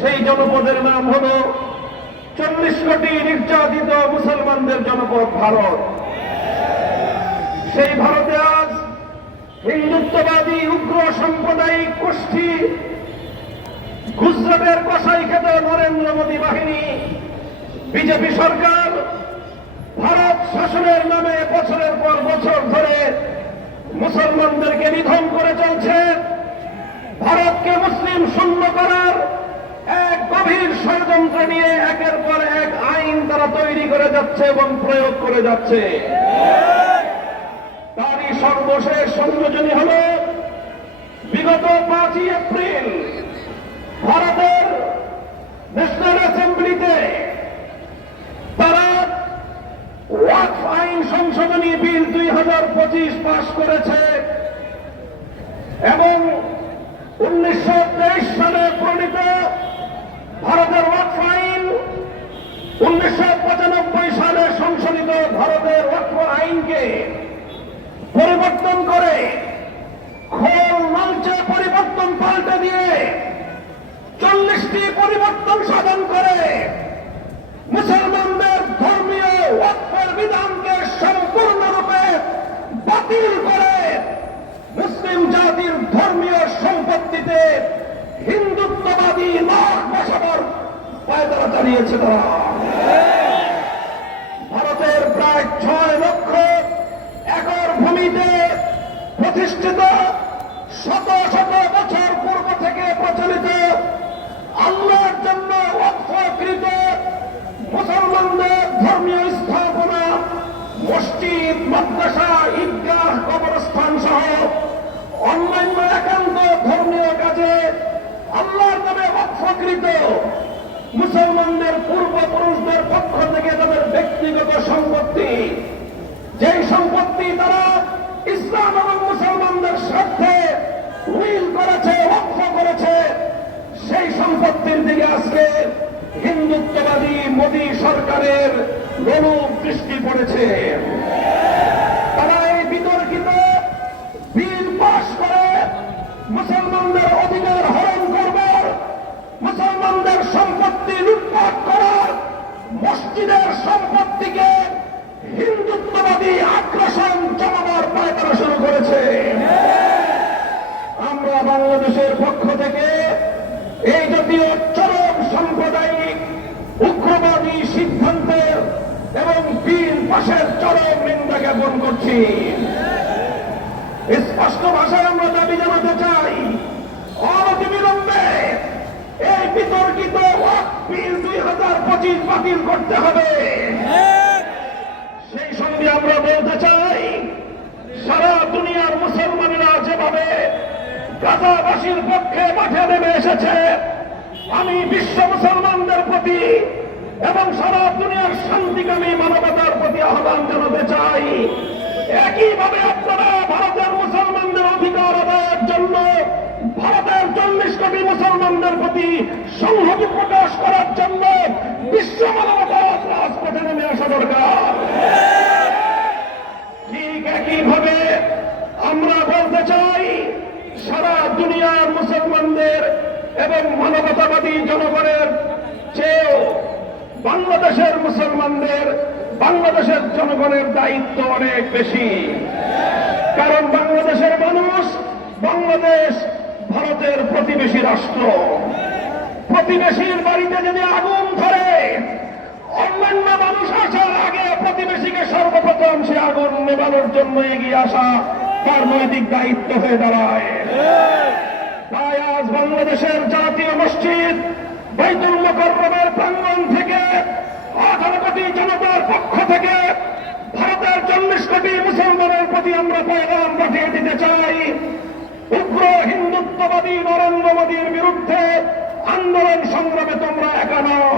সেই জনপদের নাম হল চল্লিশ কোটি নির্যাতিত মুসলমানদের জনপদ ভারত। সেই ভারতে আজ হিন্দুত্ববাদী, উগ্র সাম্প্রদায়িক গোষ্ঠী গুজরাটের কসাই খেত নরেন্দ্র মোদী বাহিনী, বিজেপি সরকার ভারত শাসনের নামে বছরের পর বছর ধরে মুসলমানদেরকে নিধন করে চলছে। ভারতকে মুসলিম শূন্য গভীর ষড়যন্ত্র নিয়ে একের পর এক আইন তারা তৈরি করে যাচ্ছে এবং প্রয়োগ করে যাচ্ছে। তারই সর্বশেষ সংযোজনী হল, বিগত পাঁচই এপ্রিল ভারতের ন্যাশনাল অ্যাসেম্বলিতে তারা ওয়াকফ আইন সংশোধনী বিল দুই হাজার পঁচিশ পাশ করেছে এবং উনিশশো তেইশ সালে প্রণীত ভারতের ওয়াকফ আইন উনিশশো পঁচানব্বই সালে সংশোধিত ভারতের অর্থ আইনকে পরিবর্তন করে খোল মঞ্চে পরিবর্তন পাল্টে দিয়ে চল্লিশটি পরিবর্তন সাধন করে মুসলমানদের ধর্মীয় ওয়াকফের বিধানকে সম্পূর্ণরূপে বাতিল করে মুসলিম জাতির ধর্মীয় সম্পত্তিতে হিন্দুত্ববাদী লাখ বসাবার পায়তারা চালিয়েছে তারা। ভূমিতে প্রতিষ্ঠিত শত শত বছর পূর্ব থেকে প্রচলিত আল্লাহর জন্য অক্ষকৃত মুসলমানদের ধর্মীয় স্থাপনা, মসজিদ, মাদ্রাসা, ঈদগাহ, কবরস্থান সহ অন্যান্য একান্ত ধর্মীয় কাজে আল্লাহর নামে অক্ষকৃত মুসলমানদের পূর্বপুরুষদের পক্ষ থেকে তাদের ব্যক্তিগত সম্পত্তি। যেই সম্পত্তি তারা ইসলাম এবং মুসলমানদের স্বার্থে উইল করেছে লক্ষ্য করেছে, সেই সম্পত্তির দিকে আজকে হিন্দুত্ববাদী মোদী সরকারের গরু দৃষ্টি পড়েছে। বিল চরম নিন্দা জ্ঞাপন করছি। স্পষ্ট ভাষায় আমরা দাবি জানাতে চাই, অনতি বিলম্বে এই বিতর্কিত দুই হাজার পঁচিশ বাতিল করতে হবে। সেই সঙ্গে আমরা বলতে চাই, সারা দুনিয়ার মুসলমানেরা যেভাবে গাজাবাসীর পক্ষে মাঠে নেমে এসেছে, আমি বিশ্ব মুসলমানদের প্রতি এবং সারা দুনিয়ার শান্তিকামী মানবতার প্রতি আহ্বান জানাতে চাই। একইভাবে আপনারা ভারতের মুসলমানদের অধিকার আদায়ের জন্য ভারতের চল্লিশ কোটি মুসলমানদের প্রতি সংহতি প্রকাশ করার জন্য বিশ্ব মানবতার রাজপথে নেমে আসা দরকার। ঠিক একইভাবে আমরা বলতে চাই, সারা দুনিয়ার মুসলমানদের এবং মানবতাবাদী জনগণের চেয়েও বাংলাদেশের মুসলমানদের বাংলাদেশের জনগণের দায়িত্ব অনেক বেশি। কারণ বাংলাদেশের মানুষ বাংলাদেশ ভারতের প্রতিবেশী রাষ্ট্র। প্রতিবেশীর বাড়িতে যদি আগুন ধরে, অন্যান্য মানুষ আসার আগে প্রতিবেশীকে সর্বপ্রথম সে আগুন নেবানোর জন্য এগিয়ে আসা তার নৈতিক দায়িত্ব হয়ে দাঁড়ায়। তাই আজ বাংলাদেশের জাতীয় মসজিদ বাইতুল মোকরমের প্রাঙ্গণ আঠারো জনতার পক্ষ থেকে ভারতের চল্লিশ কোটি মুসলমানের প্রতি আমরা পয়গাম পাঠিয়ে দিতে চাই। উগ্র হিন্দুত্ববাদী নরেন্দ্র মোদীর বিরুদ্ধে আন্দোলন সংগ্রামে তোমরা একা নও।